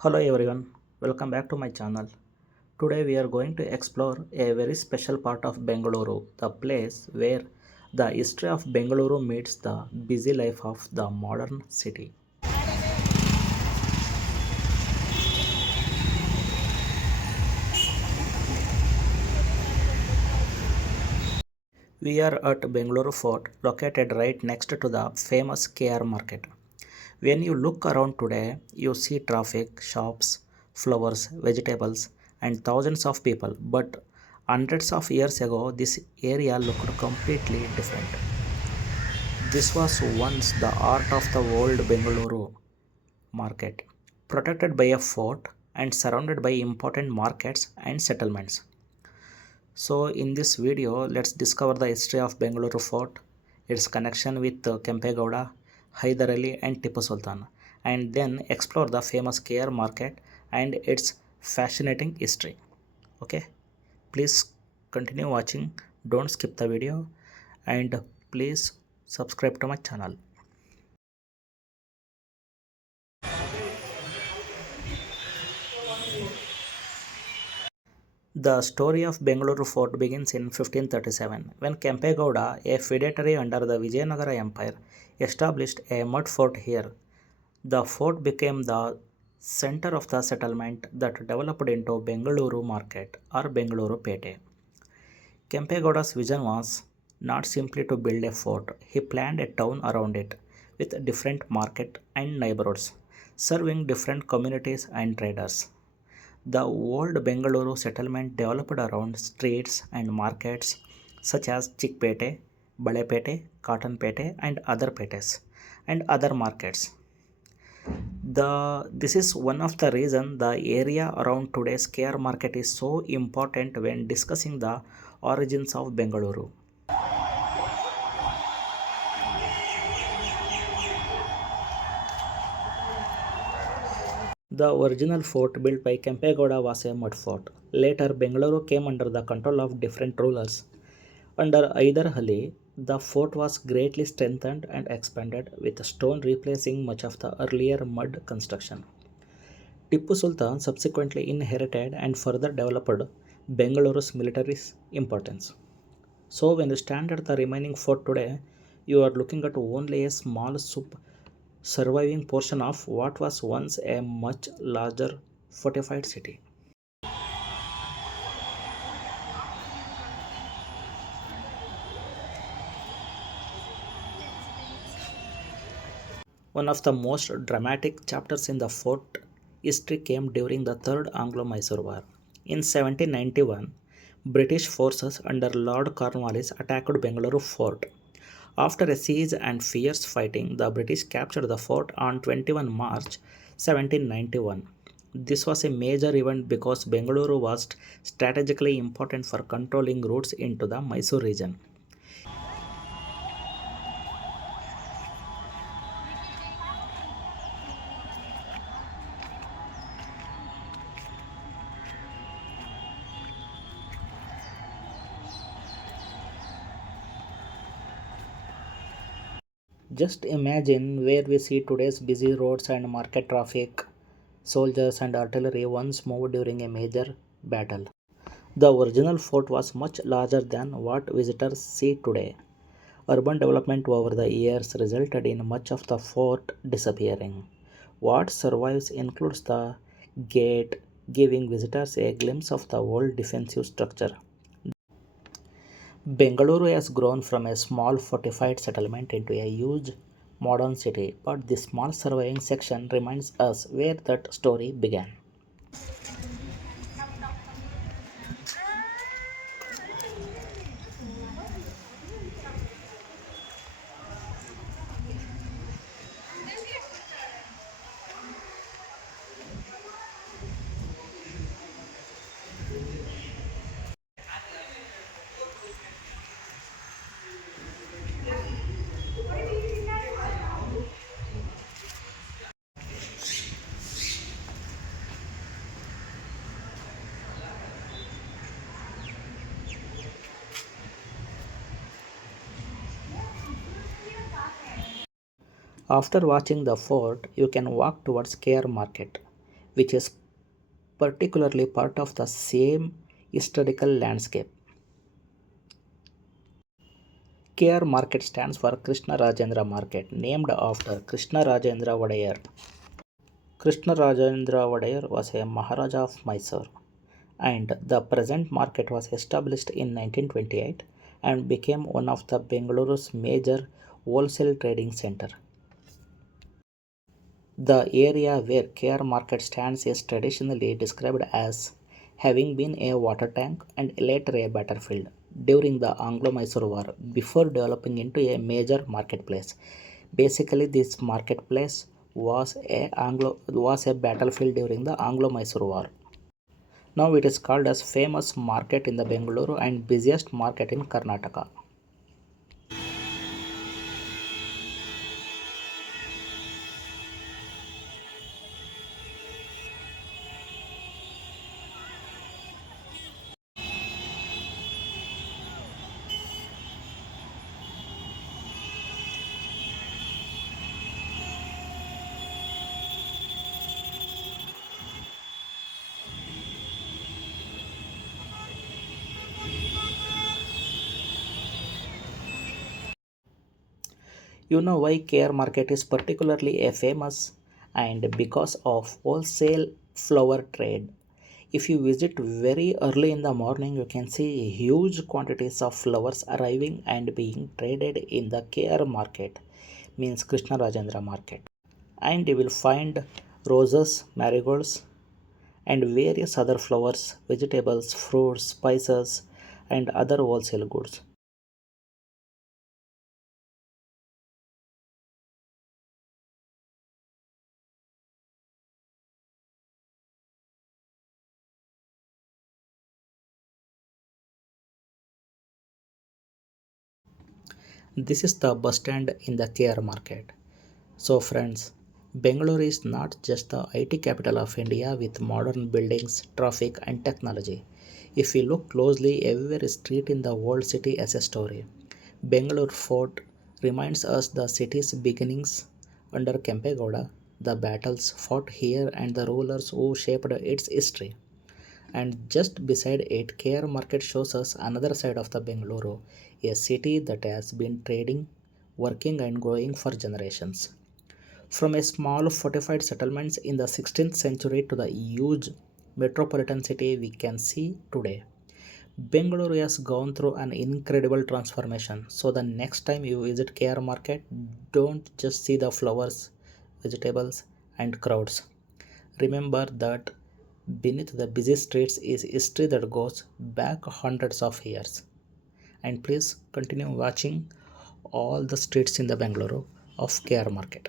Hello everyone, welcome back to my channel. Today we are going to explore a very special part of Bengaluru, the place where the history of Bengaluru meets the busy life of the modern city. We are at Bengaluru Fort, located right next to the famous KR Market. When you look around today, you see traffic, shops, flowers, vegetables, and thousands of people. But hundreds of years ago, this area looked completely different. This was once the heart of the old Bengaluru market, protected by a fort and surrounded by important markets and settlements. So, in this video, let's discover the history of Bengaluru Fort, its connection with Kempegowda, Hyder Ali, and Tipu Sultan, and then explore the famous KR market and its fascinating history. Okay, please continue watching, don't skip the video, and please subscribe to my channel. The story of Bengaluru Fort begins in 1537 when Kempegowda, a feudatory under the Vijayanagara Empire, established a mud fort here. The fort became the center of the settlement that developed into Bengaluru Market or Bengaluru Pete. Kempegowda's vision was not simply to build a fort, he planned a town around it with different market and neighborhoods, serving different communities and traders. The old Bengaluru settlement developed around streets and markets such as Chickpete, Balepete, Cottonpete, and other petes and other markets. This is one of the reason the area around today's KR market is so important when discussing the origins of Bengaluru. The original fort built by Kempegowda was a mud fort. Later, Bengaluru came under the control of different rulers. Under Hyder Ali, the fort was greatly strengthened and expanded, with stone replacing much of the earlier mud construction. Tipu Sultan subsequently inherited and further developed Bengaluru's military importance. So, when you stand at the remaining fort today, you are looking at only a small surviving portion of what was once a much larger fortified city. One of the most dramatic chapters in the fort history came during the Third Anglo-Mysore War. In 1791, British forces under Lord Cornwallis attacked Bengaluru fort. After a siege and fierce fighting, the British captured the fort on 21 March 1791. This was a major event because Bengaluru was strategically important for controlling routes into the Mysore region. Just imagine where we see today's busy roads and market traffic, soldiers and artillery once moved during a major battle. The original fort was much larger than what visitors see today. Urban development over the years resulted in much of the fort disappearing. What survives includes the gate, giving visitors a glimpse of the old defensive structure. Bengaluru has grown from a small fortified settlement into a huge modern city, but this small surviving section reminds us where that story began. After watching the fort, you can walk towards KR Market, which is particularly part of the same historical landscape. KR Market stands for Krishna Rajendra Market, named after Krishna Rajendra Wadayar. Krishna Rajendra Wadayar was a Maharaja of Mysore, and the present market was established in 1928 and became one of the Bengaluru's major wholesale trading center. The area where KR Market stands is traditionally described as having been a water tank and later a battlefield during the Anglo-Mysore War before developing into a major marketplace. Basically, this marketplace was a battlefield during the Anglo-Mysore War. Now it is called as famous market in the Bengaluru and busiest market in Karnataka. You know why KR Market is particularly a famous and because of wholesale flower trade. If you visit very early in the morning, you can see huge quantities of flowers arriving and being traded in the KR Market, means Krishna Rajendra Market. And you will find roses, marigolds, and various other flowers, vegetables, fruits, spices, and other wholesale goods. This is the bus stand in the KR Market. So, friends, Bangalore is not just the IT capital of India with modern buildings, traffic, and technology. If we look closely, every street in the old city has a story. Bangalore Fort reminds us the city's beginnings under Kempegowda, the battles fought here, and the rulers who shaped its history. And just beside it, KR Market shows us another side of the Bengaluru, a city that has been trading, working, and growing for generations. From a small fortified settlements in the 16th century to the huge metropolitan city we can see today, Bengaluru has gone through an incredible transformation. So the next time you visit KR Market, don't just see the flowers, vegetables, and crowds. Remember that beneath the busy streets is history that goes back hundreds of years. And please continue watching all the streets in the Bangalore of KR Market.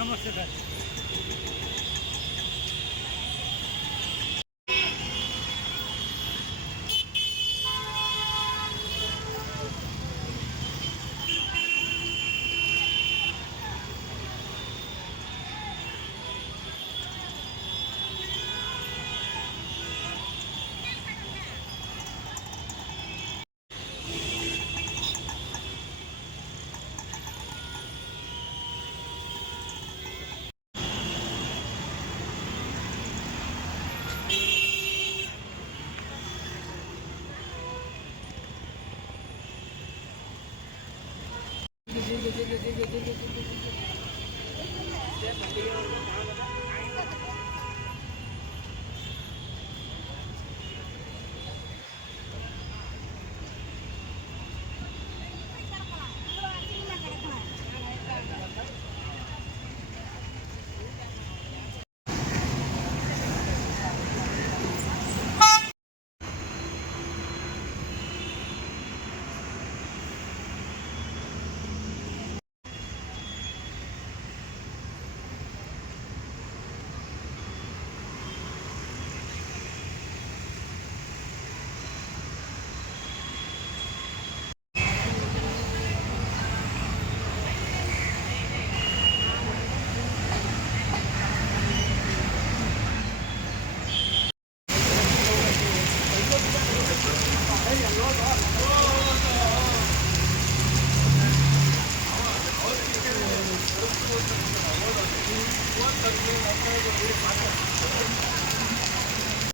ನಮಸ್ತೆ sir.